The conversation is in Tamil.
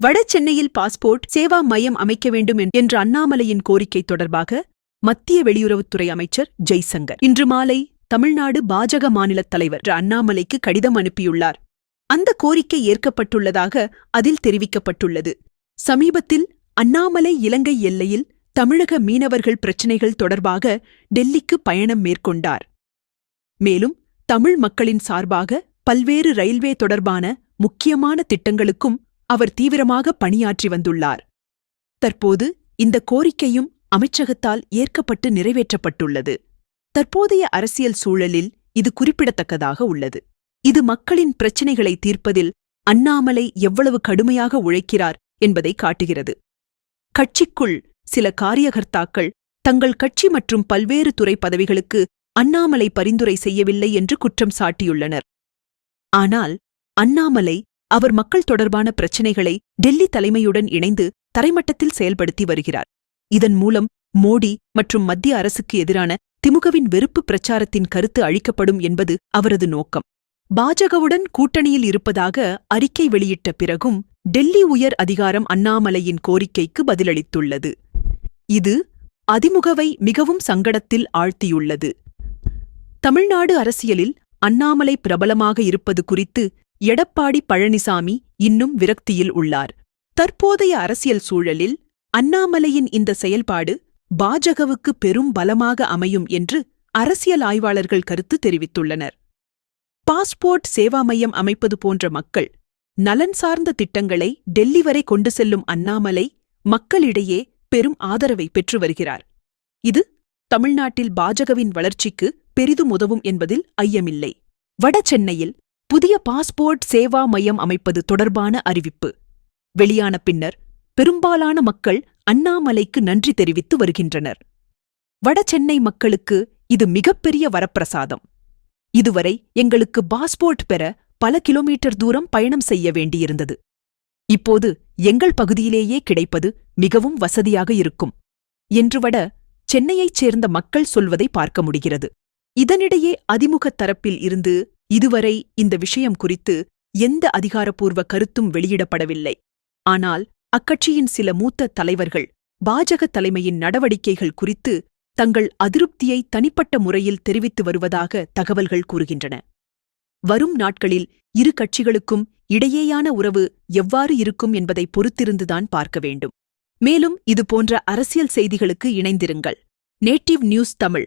வட சென்னையில் பாஸ்போர்ட் சேவா மையம் அமைக்க வேண்டும் என்ற அண்ணாமலையின் கோரிக்கை தொடர்பாக மத்திய வெளியுறவுத்துறை அமைச்சர் ஜெய்சங்கர் இன்று மாலை தமிழ்நாடு பாஜக மாநிலத் தலைவர் அண்ணாமலைக்கு கடிதம் அனுப்பியுள்ளார். அந்த கோரிக்கை ஏற்கப்பட்டுள்ளதாக அதில் தெரிவிக்கப்பட்டுள்ளது. சமீபத்தில் அண்ணாமலை இலங்கை எல்லையில் தமிழக மீனவர்கள் பிரச்சினைகள் தொடர்பாக டெல்லிக்கு பயணம் மேற்கொண்டார். மேலும் தமிழ் மக்களின் சார்பாக பல்வேறு ரயில்வே தொடர்பான முக்கியமான திட்டங்களுக்கும் அவர் தீவிரமாக பணியாற்றி வந்துள்ளார். தற்போது இந்த கோரிக்கையும் அமைச்சகத்தால் ஏற்கப்பட்டு நிறைவேற்றப்பட்டுள்ளது. தற்போதைய அரசியல் சூழலில் இது குறிப்பிடத்தக்கதாக உள்ளது. இது மக்களின் பிரச்சினைகளை தீர்ப்பதில் அண்ணாமலை எவ்வளவு கடுமையாக உழைக்கிறார் என்பதை காட்டுகிறது. கட்சிக்குள் சில காரியகர்த்தாக்கள் தங்கள் கட்சி மற்றும் பல்வேறு துறை பதவிகளுக்கு அண்ணாமலை பரிந்துரை செய்யவில்லை என்று குற்றம் சாட்டியுள்ளனர். ஆனால் அண்ணாமலை அவர் மக்கள் தொடர்பான பிரச்சினைகளை டெல்லி தலைமையுடன் இணைந்து தரைமட்டத்தில் செயல்படுத்தி வருகிறார். இதன் மூலம் மோடி மற்றும் மத்திய அரசுக்கு எதிரான திமுகவின் வெறுப்பு பிரச்சாரத்தின் கருத்து அழிக்கப்படும் என்பது அவரது நோக்கம். பாஜகவுடன் கூட்டணியில் இருப்பதாக அறிக்கை வெளியிட்ட பிறகும் டெல்லி உயர் அதிகாரம் அண்ணாமலையின் கோரிக்கைக்கு பதிலளித்துள்ளது. இது அதிமுகவை மிகவும் சங்கடத்தில் ஆழ்த்தியுள்ளது. தமிழ்நாடு அரசியலில் அண்ணாமலை பிரபலமாக இருப்பது குறித்து எடப்பாடி பழனிசாமி இன்னும் விரக்தியில் உள்ளார். தற்போதைய அரசியல் சூழலில் அண்ணாமலையின் இந்த செயல்பாடு பாஜகவுக்கு பெரும் பலமாக அமையும் என்று அரசியல் ஆய்வாளர்கள் கருத்து தெரிவித்துள்ளனர். பாஸ்போர்ட் சேவா மையம் அமைப்பது போன்ற மக்கள் நலன் சார்ந்த திட்டங்களை டெல்லி வரை கொண்டு செல்லும் அண்ணாமலை மக்களிடையே பெரும் ஆதரவை பெற்று வருகிறார். இது தமிழ்நாட்டில் பாஜகவின் வளர்ச்சிக்கு பெரிதும் உதவும் என்பதில் ஐயமில்லை. வட சென்னையில் புதிய பாஸ்போர்ட் சேவா மையம் அமைப்பது தொடர்பான அறிவிப்பு வெளியான பின்னர் பெரும்பாலான மக்கள் அண்ணாமலைக்கு நன்றி தெரிவித்து வருகின்றனர். வட சென்னை மக்களுக்கு இது மிகப்பெரிய வரப்பிரசாதம். இதுவரை எங்களுக்கு பாஸ்போர்ட் பெற பல கிலோமீட்டர் தூரம் பயணம் செய்ய வேண்டியிருந்தது. இப்போது எங்கள் பகுதியிலேயே கிடைப்பது மிகவும் வசதியாக இருக்கும் என்று வட சென்னையைச் சேர்ந்த மக்கள் சொல்வதை பார்க்க முடிகிறது. இதனிடையே அதிமுக தரப்பில் இருந்து இதுவரை இந்த விஷயம் குறித்து எந்த அதிகாரப்பூர்வ கருத்தும் வெளியிடப்படவில்லை. ஆனால் அக்கட்சியின் சில மூத்த தலைவர்கள் பாஜக தலைமையின் நடவடிக்கைகள் குறித்து தங்கள் அதிருப்தியை தனிப்பட்ட முறையில் தெரிவித்து வருவதாக தகவல்கள் கூறுகின்றன. வரும் நாட்களில் இரு கட்சிகளுக்கும் இடையேயான உறவு எவ்வாறு இருக்கும் என்பதை பொறுத்திருந்துதான் பார்க்க வேண்டும். மேலும் இதுபோன்ற அரசியல் செய்திகளுக்கு இணைந்திருங்கள். Native news Tamil